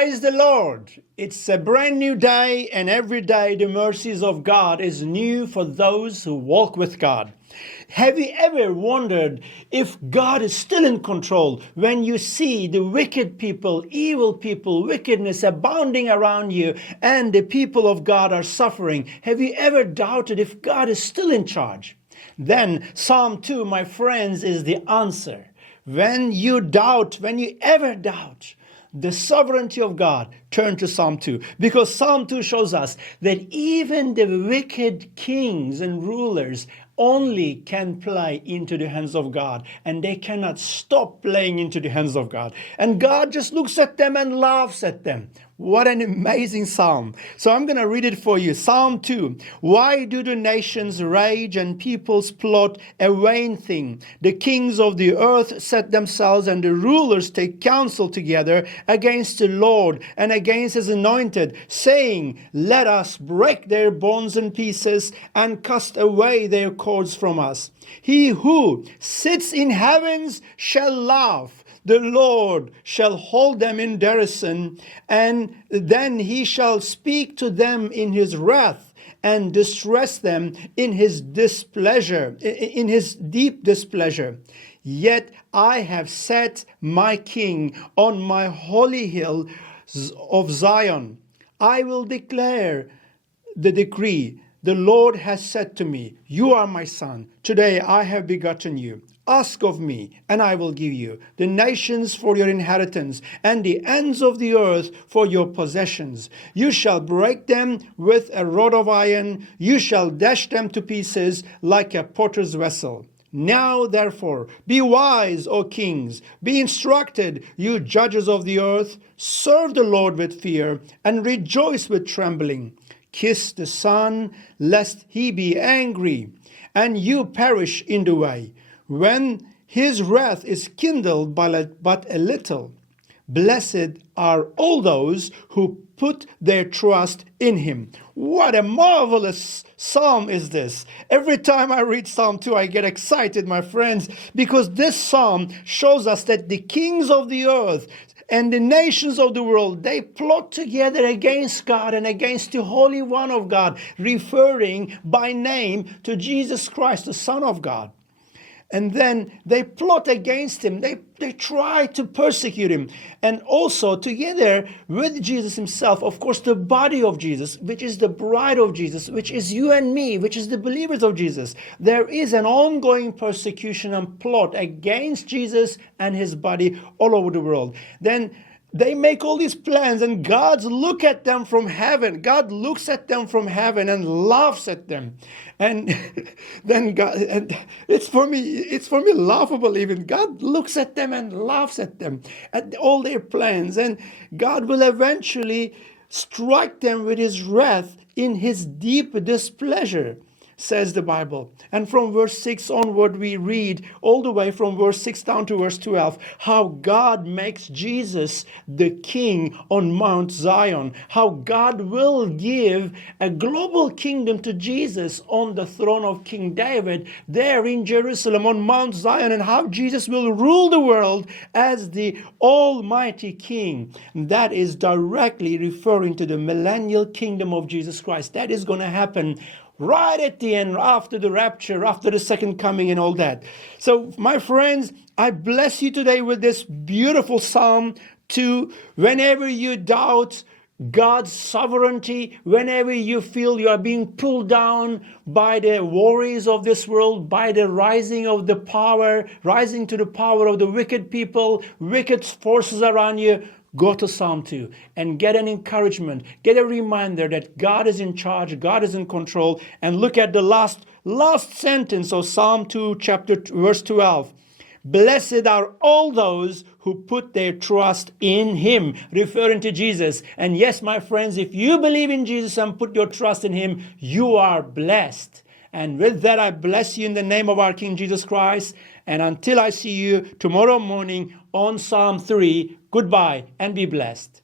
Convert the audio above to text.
Praise the Lord. It's a brand new day, and every day the mercies of God is new for those who walk with God. Have you ever wondered if God is still in control when you see the wicked people, evil people, wickedness abounding around you, and the people of God are suffering? Have you ever doubted if God is still in charge? Then Psalm 2, my friends, is the answer. When you ever doubt the sovereignty of God, turn to Psalm 2. Because Psalm 2 shows us that even the wicked kings and rulers only can play into the hands of God, and they cannot stop playing into the hands of God. And God just looks at them and laughs at them. What an amazing psalm. So I'm going to read it for you. Psalm 2. Why do the nations rage and peoples plot a vain thing? The kings of the earth set themselves, and the rulers take counsel together against the Lord and against his anointed, saying, let us break their bonds in pieces and cast away their cords from us. He who sits in heavens shall laugh. The Lord shall hold them in derision, and then he shall speak to them in his wrath and distress them in his displeasure, in his deep displeasure. Yet I have set my king on my holy hill of Zion. I will declare the decree. The Lord has said to me, you are my son. Today I have begotten you. Ask of me, and I will give you the nations for your inheritance, and the ends of the earth for your possessions. You shall break them with a rod of iron. You shall dash them to pieces like a potter's vessel. Now, therefore, be wise, O kings. Be instructed, you judges of the earth. Serve the Lord with fear, and rejoice with trembling. Kiss the Son, lest he be angry, and you perish in the way, when his wrath is kindled but a little. Blessed are all those who put their trust in him. What a marvelous psalm is this. Every time I read Psalm 2, I get excited, my friends, because this psalm shows us that the kings of the earth and the nations of the world, they plot together against God and against the Holy One of God, referring by name to Jesus Christ, the Son of God. And then they plot against him. They try to persecute him. And also together with Jesus himself, of course, the body of Jesus, which is the bride of Jesus, which is you and me, which is the believers of Jesus. There is an ongoing persecution and plot against Jesus and his body all over the world. Then they make all these plans, and God looks at them from heaven. God looks at them from heaven and laughs at them. And then God, and it's for me laughable even. God looks at them and laughs at them, at all their plans. And God will eventually strike them with his wrath in his deep displeasure, says the Bible. And from verse 6 onward, we read all the way from verse 6 down to verse 12, how God makes Jesus the king on Mount Zion, how God will give a global kingdom to Jesus on the throne of King David there in Jerusalem on Mount Zion, and how Jesus will rule the world as the Almighty King. That is directly referring to the millennial kingdom of Jesus Christ. That is going to happen right at the end, after the rapture, after the second coming and all that. So, my friends, I bless you today with this beautiful Psalm 2. Whenever you doubt God's sovereignty, whenever you feel you are being pulled down by the worries of this world, by the rising to the power of the wicked people, wicked forces around you, go to Psalm 2 and get an encouragement, get a reminder that God is in charge, God is in control, and look at the last sentence of Psalm 2, verse 12. Blessed are all those who put their trust in him, referring to Jesus. And yes, my friends, if you believe in Jesus and put your trust in him, you are blessed. And with that, I bless you in the name of our King Jesus Christ. And until I see you tomorrow morning on Psalm 3, goodbye and be blessed.